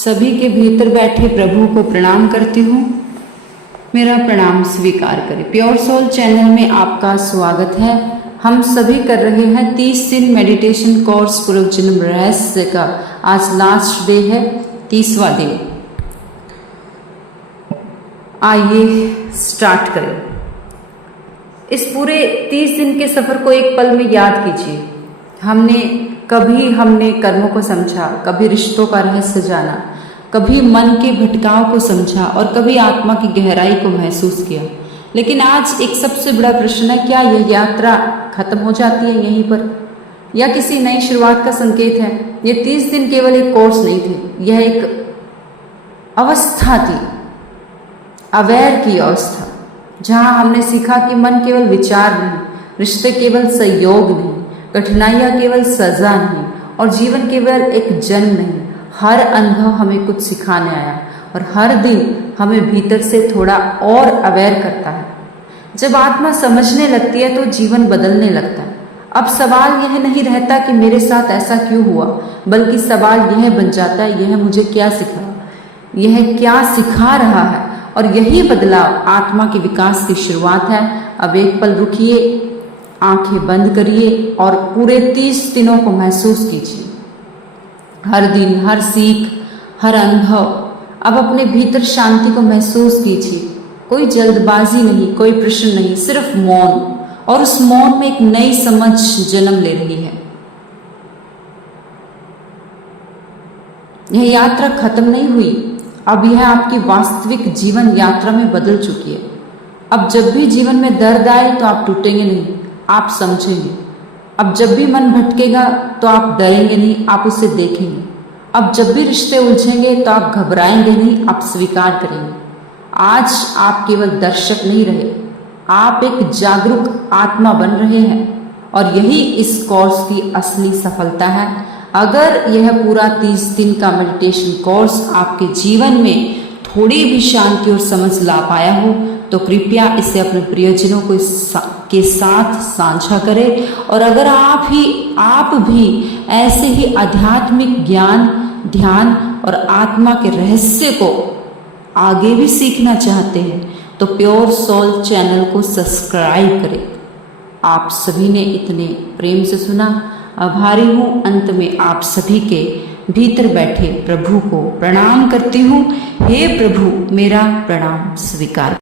सभी के भीतर बैठे प्रभु को प्रणाम करती हूँ। मेरा प्रणाम स्वीकार करें। प्योर सोल चैनल में आपका स्वागत है। हम सभी कर रहे हैं 30 दिन मेडिटेशन कोर्स पूर्व जन्म रहस्य का। आज लास्ट डे है, 30वां दिन। आइए स्टार्ट करें। इस पूरे 30 दिन के सफर को एक पल में याद कीजिए। हमने कर्मों को समझा, कभी रिश्तों का रहस्य जाना, कभी मन के भटकाव को समझा और कभी आत्मा की गहराई को महसूस किया। लेकिन आज एक सबसे बड़ा प्रश्न है, क्या यह यात्रा खत्म हो जाती है यहीं पर, या किसी नई शुरुआत का संकेत है? ये 30 दिन केवल एक कोर्स नहीं थे, यह एक अवस्था थी, अवेयर की अवस्था, जहां हमने सीखा कि मन केवल विचार नहीं, रिश्ते केवल सहयोग नहीं, कठिनाइयां केवल सजा नहीं और जीवन केवल एक जन्म नहीं। हर अनुभव हमें कुछ सिखाने आया और हर दिन हमें भीतर से थोड़ा और अवेयर करता है। जब आत्मा समझने लगती है तो जीवन बदलने लगता है। अब सवाल यह नहीं रहता कि मेरे साथ ऐसा क्यों हुआ, बल्कि सवाल यह बन जाता है, यह मुझे क्या सिखा, यह क्या सिखा रहा है। और यही बदलाव आत्मा के विकास की शुरुआत है। अब एक पल रुकिए, आंखें बंद करिए और पूरे 30 दिनों को महसूस कीजिए। हर दिन, हर सीख, हर अनुभव। अब अपने भीतर शांति को महसूस कीजिए। कोई जल्दबाजी नहीं, कोई प्रश्न नहीं, सिर्फ मौन। और उस मौन में एक नई समझ जन्म ले रही है। यह यात्रा खत्म नहीं हुई, अब यह आपकी वास्तविक जीवन यात्रा में बदल चुकी है। अब जब भी जीवन में दर्द आए तो आप टूटेंगे नहीं, आप समझेंगे। अब जब भी मन भटकेगा तो आप डरेंगे नहीं, आप उसे देखेंगे। अब जब भी रिश्ते उलझेंगे तो आप घबराएंगे नहीं, आप स्वीकार करेंगे। आज आप केवल दर्शक नहीं रहे, आप एक जागरूक आत्मा बन रहे हैं। और यही इस कोर्स की असली सफलता है। अगर यह पूरा 30 दिन का मेडिटेशन कोर्स आपके जीवन में थोड़ी भी शांति और समझ ला पाया हो तो कृपया इसे अपने प्रियजनों के साथ साझा करें। और अगर आप भी ऐसे ही आध्यात्मिक ज्ञान, ध्यान और आत्मा के रहस्य को आगे भी सीखना चाहते हैं तो प्योर सोल चैनल को सब्सक्राइब करें। आप सभी ने इतने प्रेम से सुना, आभारी हूँ। अंत में आप सभी के भीतर बैठे प्रभु को प्रणाम करती हूँ। हे प्रभु, मेरा प्रणाम स्वीकार।